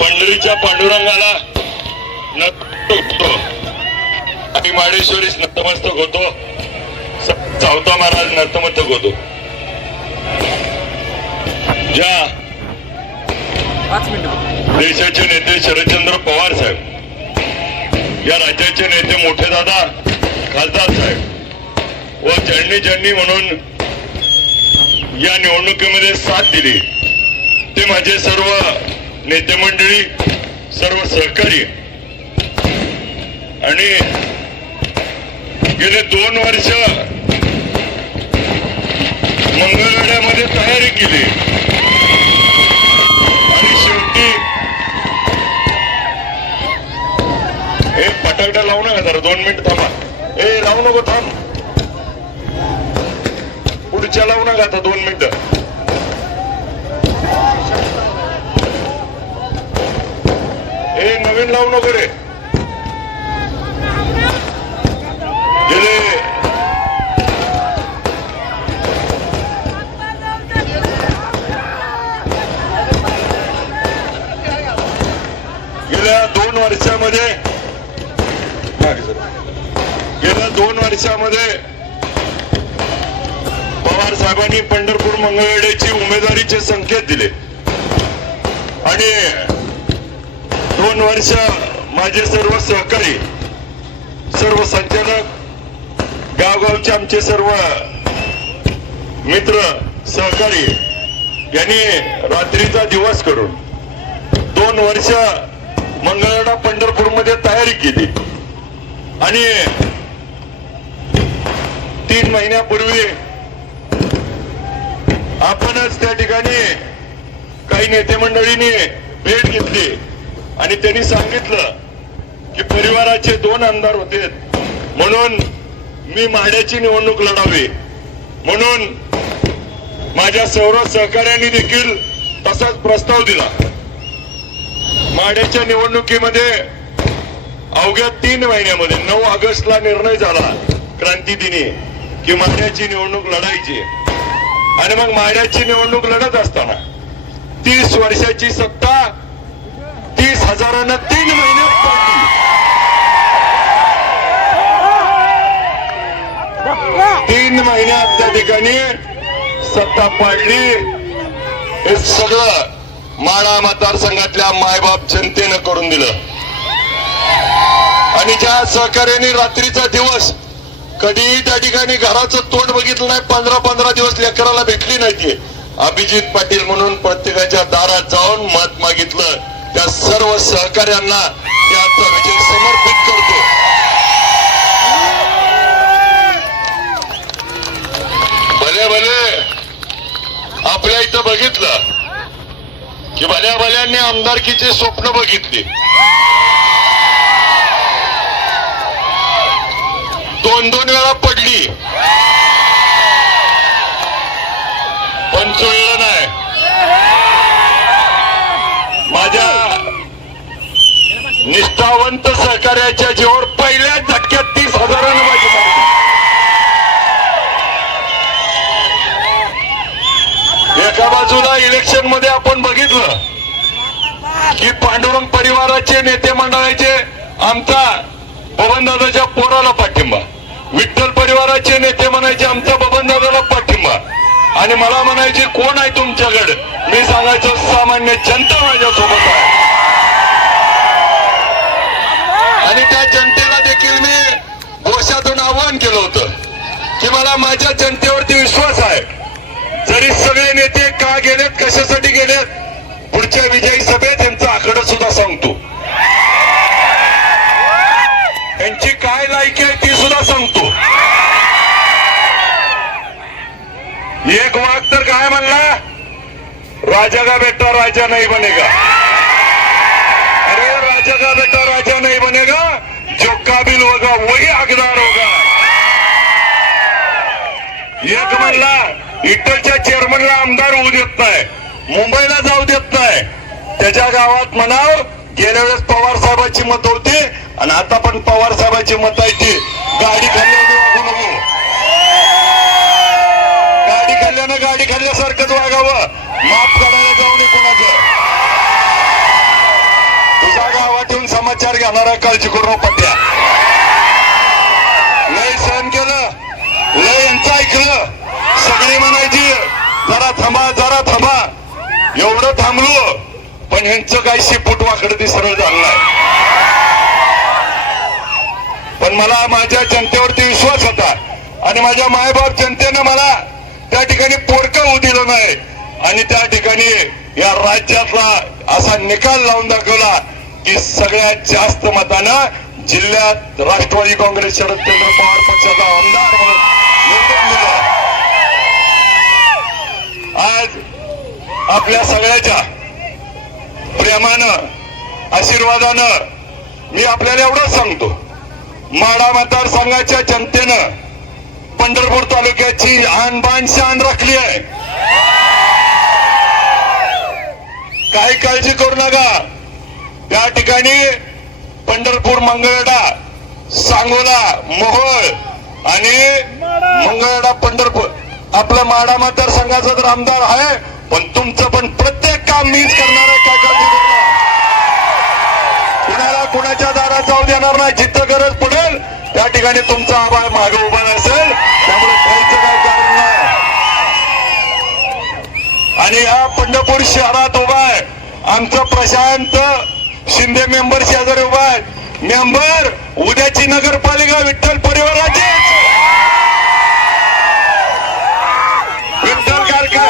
पंढरीच्या पांडुरंगाला आणि माडेश्वरीस नतमस्तक होतो. चावता महाराज नतमस्तक होतो. ज्या देशाचे नेते शरदचंद्र पवार साहेब या राज्याचे नेते मोठे दादा खासदार साहेब व चढणी चढणी म्हणून या निवडणुकीमध्ये साथ दिली. ते माझे सर्व नेते मंडळी सर्व सहकारी. आणि गेले दोन वर्ष मंगळवेढ्यामध्ये तयारी केली. आणि शेवटी हे फटाकड्या लावू नका जरा दोन मिनिट थांबा. ए लावू नको थांब. पुढच्या लावू नका आता दोन मिनिटं. ए लावू नको रे गेले. गेल्या दोन वर्षामध्ये गेल्या दोन वर्षामध्ये पवार साहेबांनी पंढरपूर मंगळवेड्याची उमेदवारीचे संकेत दिले. आणि दोन वर्ष माझे सर्व सहकारी सर्व संचालक गावगावचे आमचे सर्व मित्र सहकारी यांनी रात्रीचा दिवस करून दोन वर्ष मंगळवेढा पंढरपूरमध्ये तयारी केली. आणि तीन महिन्यापूर्वी आपणच त्या ठिकाणी काही नेते मंडळींनी भेट घेतली. आणि त्यांनी सांगितलं की परिवाराचे दोन आमदार होते. म्हणून मी माड्याची निवडणूक लढावी. म्हणून माझ्या सर्व सहकार्यांनी देखील तसाच प्रस्ताव दिला. माड्याच्या निवडणुकीमध्ये अवघ्या तीन महिन्यामध्ये नऊ ऑगस्टला निर्णय झाला क्रांती दिनी की माड्याची निवडणूक लढायची. आणि मग माड्याची निवडणूक लढत असताना तीस वर्षाची सत्ता तीस हजारांना तीन महिन्यात तीन महिन्यात त्या ठिकाणी सत्ता पाडली. हे सगळं माळा मतदारसंघातल्या मायबाप जनतेनं करून दिलं. आणि ज्या सहकार्याने रात्रीचा दिवस कधीही त्या ठिकाणी घराचं तोंड बघितलं नाही पंधरा पंधरा दिवस लेकराला भेटली नाही ती. अभिजित पाटील म्हणून प्रत्येकाच्या दारात जाऊन मत मागितलं. त्या सर्व सहकार्यांना मी आजचा विजय समर्पित करतो. भले भले. आपल्या इथं बघितलं की भल्या भल्यांनी आमदारकीचे स्वप्न बघितले. दोन दोन वेळा पडली. पण चुळलं नाही. माझ्या निष्ठावंत सहकार्याच्या जीवावर पहिल्या धक्क्यात तीस हजारानं माझी एका बाजूला इलेक्शनमध्ये आपण बघितलं की पांडुरंग परिवाराचे नेते मंडळाचे आमचा बबनदादाच्या पोराला पाठिंबा. विठ्ठल परिवाराचे नेते म्हणायचे आमचा बबनदादाला पाठिंबा. आणि मला म्हणायचे कोण आहे तुमच्याकडे? मी सांगायचो सामान्य जनता माझ्यासोबत आहे. आणि त्या जनतेला देखील मी घोषातून आवाहन केलं होतं की मला माझ्या जनतेवरती विश्वास आहे. जरी सगळे नेते का गेलेत कशासाठी गेलेत पुढच्या विजयी सभेत यांचा आकडा सुद्धा सांगतो. यांची काय लायकी आहे ती सुद्धा सांगतो. एक वाघ तर काय म्हणला? राजा का बेटा राजा नाही बनेगा. अरे राजा का बेटा राजा नाही बनेगा? काबिल होगा वही हकदार होगा। एक म्हणला इटलच्या चेअरमनला आमदार होऊ देत नाही मुंबईला जाऊ देत नाही. त्याच्या गावात म्हणाव गेल्या वेळेस पवार साहेबांची मत होती आणि आता पण पवार साहेबांची मत आहे ती. गाडी खाल्ल्याने वागू नको. गाडी खाल्ल्यानं गाडी खाल्ल्यासारखंच वागावं. माफ करायला जाऊ नये कोणाचं. आचार घेणारा काळजी करू पट्ट्या. लय सहन केलं लय यांचं ऐकलं. सगळी म्हणायची जरा थांबा जरा थांबा. एवढं थांबलो पण ह्यांचं काही शिपूट वाकडं ते सरळ झालं नाही. पण मला माझ्या जनतेवरती विश्वास होता. आणि माझ्या मायबाप जनतेनं मला त्या ठिकाणी पोरकं होऊ दिलं नाही. आणि त्या ठिकाणी या राज्यातला असा निकाल लावून दाखवला. की सगळ्यात जास्त मतानं जिल्ह्यात राष्ट्रवादी काँग्रेस शरदचंद्र पवार पक्षाचा आमदार म्हणून निवडून दिला. आज आपल्या सगळ्याच्या प्रेमानं आशीर्वादानं मी आपल्याला एवढंच सांगतो. माडा मतदारसंघाच्या जनतेनं पंढरपूर तालुक्याची आणबाण शान राखली आहे. काही काळजी करू नका. त्या ठिकाणी पंढरपूर मंगळडा सांगोला मोहोळ आणि मंगळडा पंढरपूर. आपला माडा मतदारसंघाचा तर आमदार आहे पण तुमचं पण प्रत्येक काम मीच करणार आहे काय करणार कुणाला कुणाच्या दारात जाऊ देणार नाही जिथं गरज पडेल त्या ठिकाणी तुमचा आभार मागे उभा असेल त्यामुळे भयाचं काय कारण नाही. आणि या पंढरपूर शहरात उभा आहे. आमचं प्रशांत शिंदे मेंबर शेजारी उभा आहे. मेंबर उद्याची नगरपालिका विठ्ठल परिवाराची. विठ्ठल कारखा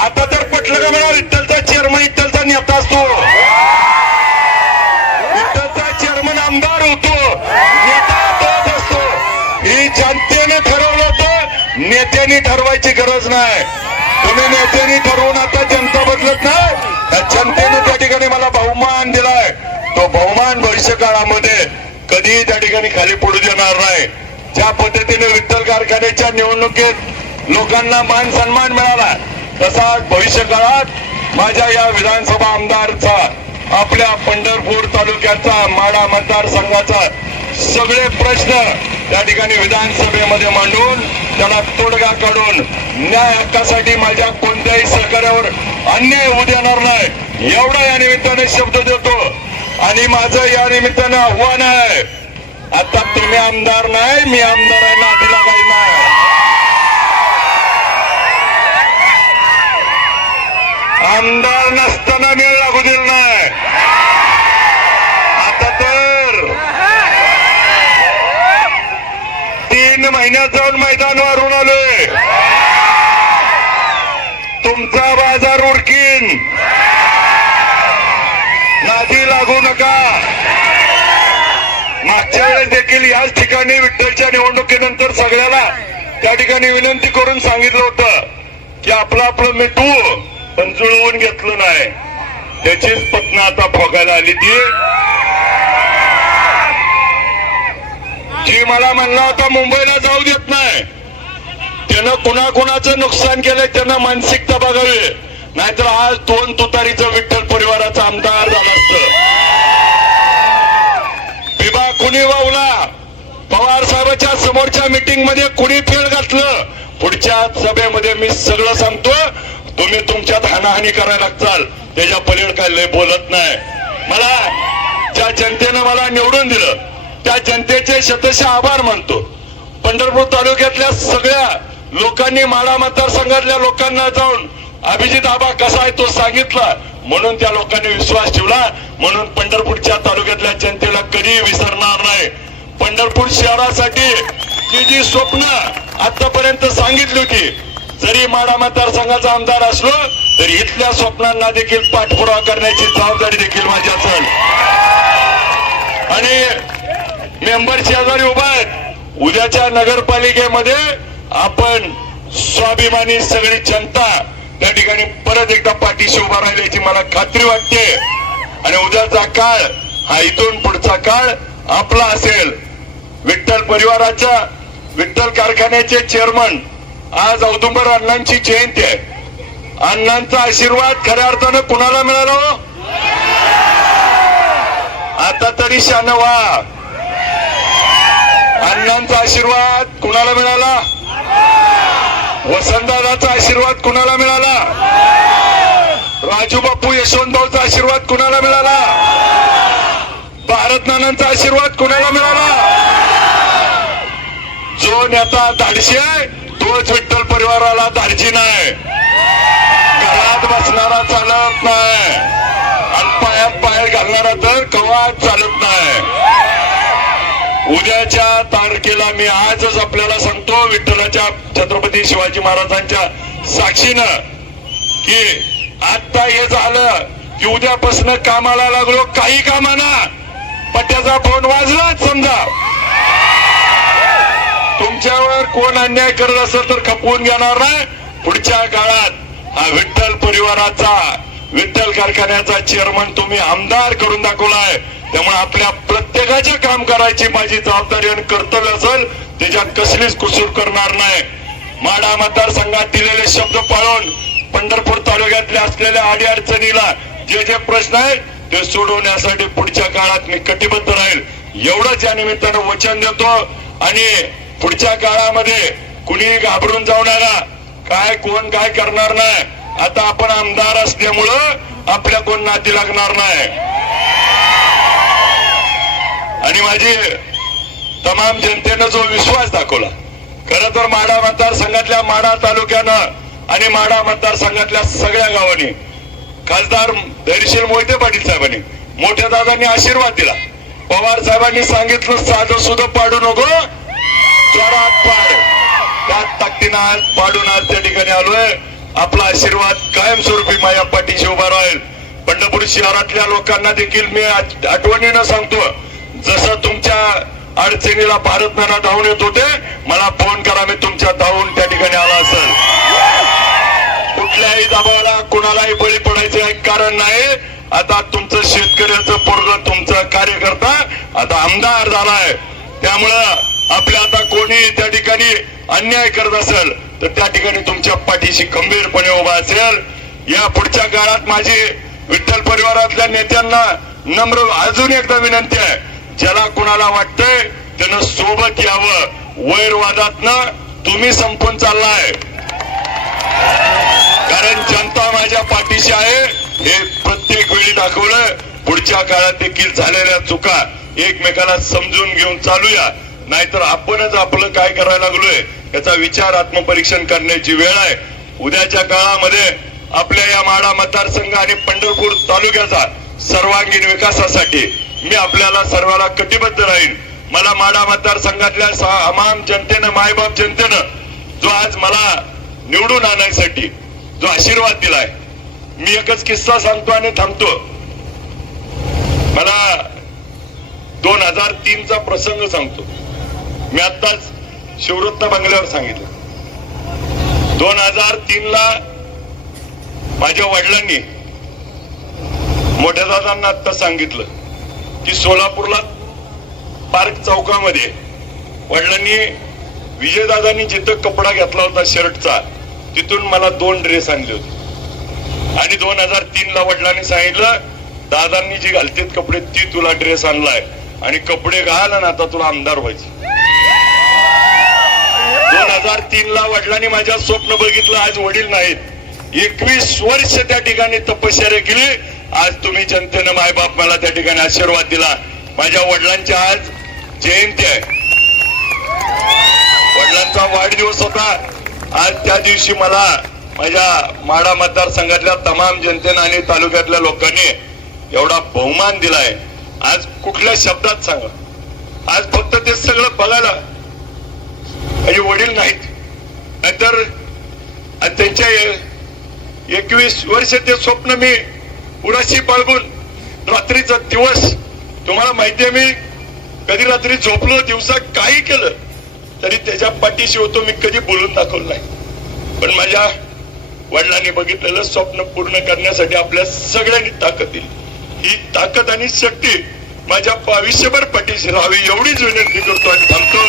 आता तर पटलं का मला विठ्ठलचा चेअरमन विठ्ठलचा नेता असतो. विठ्ठलचा चेअरमन आमदार होतो. नेता तोच असतो. ही जनतेने ठरवलं होतं नेत्यांनी ठरवायची गरज नाही. तुम्ही नेत्यांनी ठरवून आता जनता बदलत नाही. जनतेने त्या ठिकाणी मला बहुमान दिलाय. तो बहुमान भविष्य काळामध्ये कधीही त्या ठिकाणी खाली पडू देणार नाही. ज्या पद्धतीने विठ्ठल कारखान्याच्या निवडणुकीत लोकांना मान सन्मान मिळाला तसा भविष्य काळात माझ्या या विधानसभा आमदारचा आपल्या पंढरपूर तालुक्याचा माडा मतदारसंघाचा सगळे प्रश्न त्या ठिकाणी विधानसभेमध्ये मांडून त्याला तोडगा काढून न्याय हक्कासाठी माझ्या कोणत्याही सहकार्यावर अन्याय होऊ देणार नाही. एवढा या निमित्ताने शब्द देतो. आणि माझं या निमित्तानं आव्हान आहे. आता तुम्ही आमदार नाही मी आमदार आहे नातीला काही नाही. आमदार नसताना वेळ लागू दिला नाही आता तर तीन महिन्यात जाऊन मैदानावरून आलोय. तुमचा बाजार उडकीन. नादी लागू नका. मागच्या वेळेस देखील याच ठिकाणी विठ्ठलच्या निवडणुकीनंतर सगळ्याला त्या ठिकाणी विनंती करून सांगितलं होतं की आपलं आपलं मिठू पण जुळवून घेतलं नाही. त्याचीच पत्न आता फोगायला आली ती. जी मला म्हणला होता मुंबईला जाऊ देत नाही. त्यानं कुणाकुणाचं नुकसान केलंय त्यानं मानसिकता बघावी. नाहीतर आज दोन तुतारीचं विठ्ठल परिवाराचा आमदार झाला असतं. विभा कुणी वावला? पवार साहेबांच्या समोरच्या मीटिंगमध्ये कुणी फेल घातलं? पुढच्या सभेमध्ये मी सगळं सांगतो तुम्ही तुमच्यात हानाहानी करायला लागताल त्याच्या पलीड काय लय बोलत नाही. मला ज्या जनतेनं मला निवडून दिलं त्या जनतेचे शतश आभार मानतो. पंढरपूर तालुक्यातल्या सगळ्या लोकांनी माडा मतदारसंघातल्या लोकांना जाऊन अभिजित आबा कसा आहे तो सांगितला. म्हणून त्या लोकांनी विश्वास ठेवला. म्हणून पंढरपूरच्या तालुक्यातल्या जनतेला कधी विसरणार नाही. पंढरपूर शहरासाठी ती जी स्वप्न आतापर्यंत सांगितली होती जरी माडा मतदारसंघाचा आमदार असलो तरी इथल्या स्वप्नांना देखील पाठपुरावा करण्याची जबाबदारी देखील माझी असेल. आणि मेंबर शेजारी उभा आहेत. उद्याच्या नगरपालिकेमध्ये आपण स्वाभिमानी सगळी जनता त्या ठिकाणी परत एकदा पाठीशी उभा राहिल्याची मला खात्री वाटते. आणि उद्याचा काळ हा इथून पुढचा काळ आपला असेल. विठ्ठल परिवाराच्या विठ्ठल कारखान्याचे चेअरमन आज औदुंबर अण्णांची जयंती आहे. अण्णांचा आशीर्वाद खऱ्या अर्थानं कुणाला मिळाला हो? आता तरी शान अण्णांचा आशीर्वाद कुणाला मिळाला? वसंतदादाचा आशीर्वाद कुणाला मिळाला? राजू बापू यशवंतभाऊचा आशीर्वाद कुणाला मिळाला? भारतनानांचा आशीर्वाद कुणाला मिळाला? जो नेता धाडशी आहे तोच विठ्ठल परिवाराला धाडशी नाही. घरात बसणारा चालत नाही. आणि पायात पाय घालणारा तर कवा चालत नाही. उद्याच्या तारखेला मी आजच आपल्याला सांगतो विठ्ठलाच्या छत्रपती शिवाजी महाराजांच्या साक्षीनं की आता हे झालं की उद्यापासून कामाला लागलो काही कामाना. पट्ट्याचा फोन वाजलाच समजा. तुमच्यावर कोण अन्याय करत असेल तर खपवून घेणार नाही पुढच्या काळात हा विठ्ठल परिवाराचा विठ्ठल कारखान्याचा चेअरमन तुम्ही आमदार करून दाखवलाय. त्यामुळे आपल्या प्रत्येकाचे काम करायची माझी जबाबदारी आणि कर्तव्य असेल त्याच्यात कसलीच कुसूर करणार नाही. माडा मतदारसंघात दिलेले शब्द पाळून पंढरपूर तालुक्यातल्या असलेल्या अडी अडचणीला जे जे प्रश्न आहेत ते सोडवण्यासाठी पुढच्या काळात मी कटिबद्ध राहील. एवढंच या निमित्तानं वचन देतो आणि पुढच्या काळामध्ये कुणीही घाबरून जाऊ काय कोण काय करणार नाही. आता आपण आमदार असल्यामुळं आपल्या कोण नाती लागणार नाही. आणि माझी तमाम जनतेनं जो विश्वास दाखवला खर तर माडा मतदारसंघातल्या माडा तालुक्यानं आणि माडा मतदारसंघातल्या सगळ्या गावांनी खासदार धैर्यशील मोहिते पाटील साहेबांनी मोठ्या दादांनी आशीर्वाद दिला. पवार साहेबांनी सांगितलं साधं सुद्धा पाडू नको जोरात पाड. त्यात ताकदीनं आज पाडून आज त्या ठिकाणी आलोय. आपला आशीर्वाद कायमस्वरूपी माझ्या पाठीशी उभा राहील. पंढरपूर शहरातल्या लोकांना देखील मी आठवणीनं सांगतो जसं तुमच्या अडचणीला भारत नाना धावून येत होते मला फोन करा मी तुमच्या धावून त्या ठिकाणी आला असेल. कुठल्याही दबावाला कुणालाही बळी पडायचे एक कारण नाही. आता तुमचं शेतकऱ्याचं पोरग तुमचा कार्यकर्ता आता आमदार झालाय. त्यामुळं आपल्या आता कोणी त्या ठिकाणी अन्याय करत असेल तर त्या ठिकाणी तुमच्या पाठीशी खंबीरपणे उभा असेल. या पुढच्या काळात माझी विठ्ठल परिवारातल्या नेत्यांना नम्र अजून एकदा विनंती आहे ज्याला कुणाला वाटतंय त्यानं सोबत यावं. वैरवादातनं तुम्ही संपून चाललाय. कारण जनता माझ्या पाठीशी आहे. हे प्रत्येक वेळी दाखवलं. पुढच्या काळात देखील झालेल्या चुका एकमेकाला समजून घेऊन चालूया. नाहीतर आपणच आपलं काय करायला लागलोय याचा विचार आत्मपरीक्षण करण्याची वेळ आहे. उद्याच्या काळामध्ये आपल्या या माडा मतदारसंघ आणि पंढरपूर तालुक्याचा सर्वांगीण विकासासाठी मी आपल्याला सर्वांना कटिबद्ध राहील मला माडा मतदारसंघातल्या सा- अमाम जनतेनं मायबाप जनतेनं जो आज मला निवडून आणण्यासाठी जो आशीर्वाद दिलाय मी एकच किस्सा सांगतो आणि थांबतो. मला दोन हजार तीनचा प्रसंग सांगतो. मी आत्ताच शिवरत्न बंगल्यावर सांगितलं. दोन हजार तीन ला माझ्या वडिलांनी मोठ्या दादांना आत्ता सांगितलं. की सोलापूरला पार्क चौकामध्ये वडिलांनी विजयदादांनी जिथं कपडा घेतला होता शर्टचा तिथून मला दोन ड्रेस आणले होते. आणि दोन हजार तीन ला वडिलांनी सांगितलं दादांनी जे घालतेत कपडे ती तुला ड्रेस आणलाय. आणि कपडे घाल आणि आता तुला आमदार व्हायचं. दोन हजार तीन ला वडिलांनी माझ्या स्वप्न बघितलं आज वडील नाहीत. एकवीस वर्ष त्या ठिकाणी तपश्चर्या केली. आज तुम्ही जनतेनं मायबाप मला त्या ठिकाणी आशीर्वाद दिला. माझ्या वडिलांची आज जयंती आहे. वडिलांचा वाढदिवस होता. आज त्या दिवशी मला माझ्या माडा मतदारसंघातल्या तमाम जनतेनं आणि तालुक्यातल्या लोकांनी एवढा बहुमान दिलाय. आज कुठल्या शब्दात सांगा. आज फक्त ते सगळं बघायला माझे वडील नाहीत. नाहीतर त्यांच्या एकवीस वर्ष ते स्वप्न मी उराशी बाळगून रात्रीचा दिवस. तुम्हाला माहितीये मी कधी रात्री झोपलो दिवसा काही केलं तरी त्याच्या पाठीशी होतो मी कधी बोलून दाखवलं नाही. पण माझ्या वडिलांनी बघितलेलं स्वप्न पूर्ण करण्यासाठी आपल्या सगळ्यांनी ताकद दिली. ही ताकद आणि शक्ती माझ्या आयुष्यभर पाठीशी राहावी एवढीच विनंती करतो आणि थांबतो.